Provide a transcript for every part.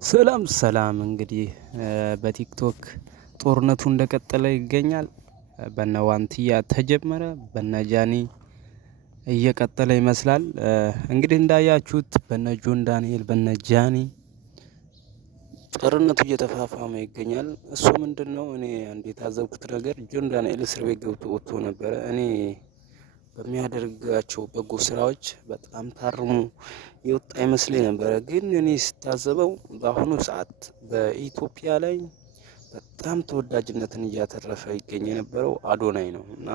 ሰላም ሰላም እንግዲህ በቲክቶክ ጦርነቱ እንደቀጠለ ይገኛል። በነ ዋንትያ ተጀመረ በነ ጃኒ እየቀጠለ ይመስላል። እንግዲህ እንዳያችሁት በነ ጆን ዳንኤል በነ ጃኒ ጦርነቱ እየተፋፋመ ይገኛል። እሱ ምንድነው? እኔ አንድ የታዘብኩት ነገር ጆን ዳንኤል እስር ቤት ገብቶ ወጥቶ ነበረ። እኔ በሚያደርጋቸው በጎ ስራዎች በጣም ታርሞ የወጣ ይመስለኝ ነበረ። ግን እኔ ስታዘበው በአሁኑ ሰዓት በኢትዮጵያ ላይ በጣም ተወዳጅነትን እያተረፈ ይገኝ የነበረው አዶናይ ነው። እና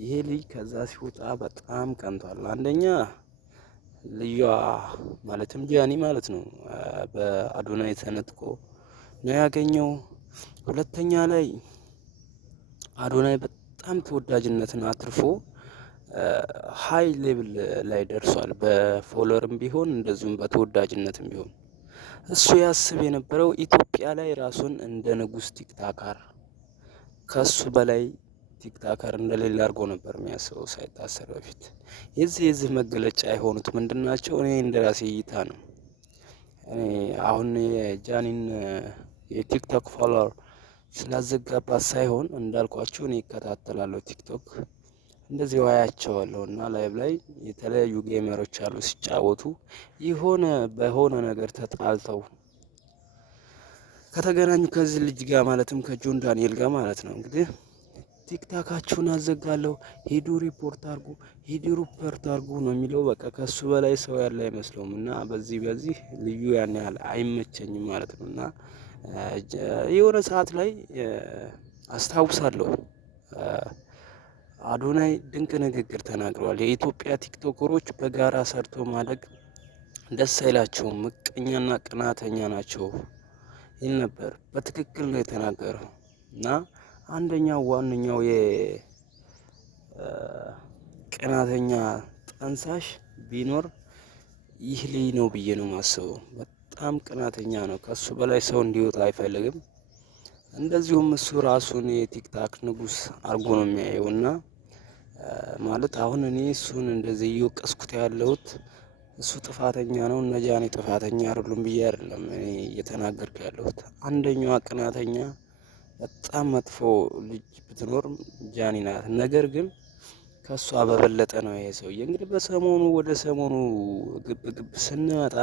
ይሄ ልጅ ከዛ ሲወጣ በጣም ቀንቷል። አንደኛ ልዩዋ ማለትም ጃኒ ማለት ነው በአዶናይ ተነጥቆ ነው ያገኘው። ሁለተኛ ላይ አዶናይ በጣም ተወዳጅነትን አትርፎ ሃይ ሌቭል ላይ ደርሷል። በፎሎወርም ቢሆን እንደዚሁም በተወዳጅነትም ቢሆን እሱ ያስብ የነበረው ኢትዮጵያ ላይ ራሱን እንደ ንጉስ ቲክታከር ከሱ በላይ ቲክታከር እንደሌለ አድርጎ ነበር የሚያስበው ሳይታሰር በፊት። የዚህ መገለጫ የሆኑት ምንድን ናቸው? እኔ እንደራሴ እይታ ነው። እኔ አሁን የጃኒን የቲክቶክ ፎሎወር ስላዘጋባት ሳይሆን እንዳልኳችሁ እኔ እከታተላለሁ ቲክቶክ እንደዚህ ዋያቸዋለሁ እና ላይቭ ላይ የተለያዩ ጌመሮች አሉ ሲጫወቱ የሆነ በሆነ ነገር ተጣልተው ከተገናኙ ከዚህ ልጅ ጋር ማለትም ከጆን ዳንኤል ጋር ማለት ነው። እንግዲህ ቲክታካችሁን አዘጋለሁ ሂዱ ሪፖርት አድርጉ ሂዱ ሪፖርት አድርጉ ነው የሚለው። በቃ ከሱ በላይ ሰው ያለ አይመስለውም። እና በዚህ ልዩ ያን ያህል አይመቸኝም ማለት ነው። እና የሆነ ሰዓት ላይ አስታውሳለሁ አዶናይ ድንቅ ንግግር ተናግረዋል። የኢትዮጵያ ቲክቶከሮች በጋራ ሰርቶ ማደግ ደስ አይላቸውም፣ ምቀኛና ቅናተኛ ናቸው ይል ነበር። በትክክል ነው የተናገረው። እና አንደኛው ዋነኛው የቅናተኛ ጠንሳሽ ቢኖር ይህ ልጅ ነው ብዬ ነው የማስበው። በጣም ቅናተኛ ነው። ከሱ በላይ ሰው እንዲወጣ አይፈልግም። እንደዚሁም እሱ ራሱን የቲክታክ ንጉስ አርጎ ነው የሚያየው። እና ማለት አሁን እኔ እሱን እንደዚህ እየወቀስኩት ያለሁት እሱ ጥፋተኛ ነው እነ ጃኒ ጥፋተኛ አይደሉም ብዬ አይደለም እኔ እየተናገርኩ ያለሁት። አንደኛዋ ቅናተኛ በጣም መጥፎ ልጅ ብትኖርም ጃኒ ናት። ነገር ግን ከሷ በበለጠ ነው ይሄ ሰውዬ። እንግዲህ ወደ ሰሞኑ ግብ ስንመጣ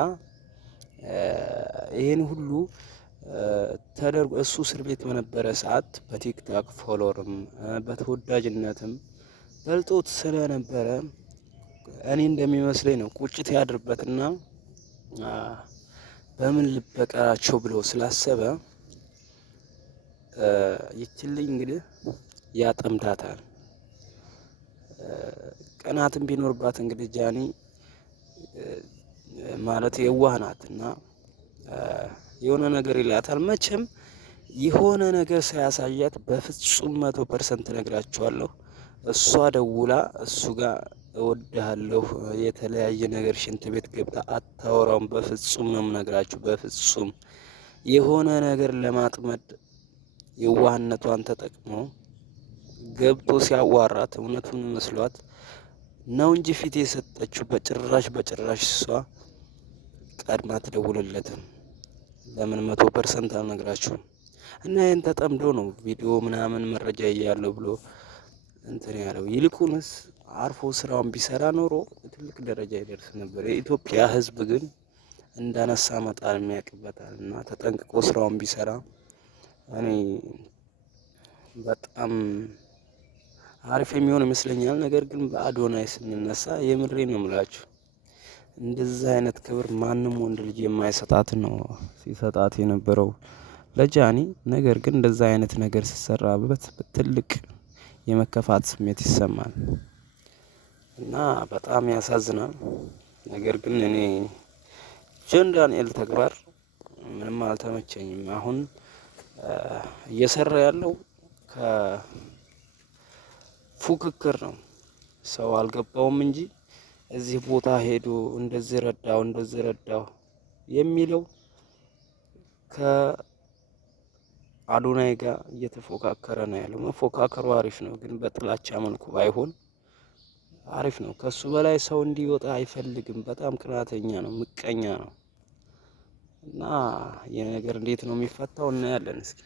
ይሄን ሁሉ ተደርጎ እሱ እስር ቤት በነበረ ሰዓት በቲክቶክ ፎሎወርም በተወዳጅነትም በልጦት ስለነበረ እኔ እንደሚመስለኝ ነው ቁጭት ያድርበትና በምን ልበቀላቸው ብሎ ስላሰበ ይችልኝ እንግዲህ ያጠምዳታል። ቀናትም ቢኖርባት እንግዲህ ጃኒ ማለት የዋህ ናት እና የሆነ ነገር ይላታል። መቼም የሆነ ነገር ሳያሳያት በፍጹም 100% ነግራቸዋለሁ። እሷ ደውላ እሱ ጋር እወድሃለሁ የተለያየ ነገር ሽንት ቤት ገብታ አታወራውም። በፍጹም ነው የምነግራችሁ። በፍጹም የሆነ ነገር ለማጥመድ የዋህነቷን ተጠቅሞ ገብቶ ሲያዋራት እውነቱን መስሏት ነው እንጂ ፊት የሰጠችው በጭራሽ እሷ ቀድማ ትደውልለትም። ለምን 100% አልነግራችሁም? እና ይሄን ተጠምዶ ነው ቪዲዮ ምናምን መረጃ እያለው ብሎ እንትን ያለው። ይልቁንስ አርፎ ስራውን ቢሰራ ኖሮ ትልቅ ደረጃ ይደርስ ነበር። የኢትዮጵያ ሕዝብ ግን እንዳነሳ መጣል የሚያውቅበታል። እና ተጠንቅቆ ስራውን ቢሰራ እኔ በጣም አሪፍ የሚሆን ይመስለኛል። ነገር ግን በአዶናይ ስንነሳ የምሬን ነው የምላችሁ እንደዛ አይነት ክብር ማንም ወንድ ልጅ የማይሰጣት ነው ሲሰጣት የነበረው ለጃኒ። ነገር ግን እንደዛ አይነት ነገር ሲሰራበት ትልቅ የመከፋት ስሜት ይሰማል እና በጣም ያሳዝናል። ነገር ግን እኔ ጆን ዳንኤል ተግባር ምንም አልተመቸኝም። አሁን እየሰራ ያለው ከፉክክር ነው። ሰው አልገባውም እንጂ እዚህ ቦታ ሄዶ እንደዚህ ረዳው የሚለው ከአዶናይ ጋር እየተፎካከረ ነው ያለው። መፎካከሩ አሪፍ ነው፣ ግን በጥላቻ መልኩ ባይሆን አሪፍ ነው። ከሱ በላይ ሰው እንዲወጣ አይፈልግም። በጣም ቅናተኛ ነው፣ ምቀኛ ነው እና ይህ ነገር እንዴት ነው የሚፈታው እናያለን እስኪ።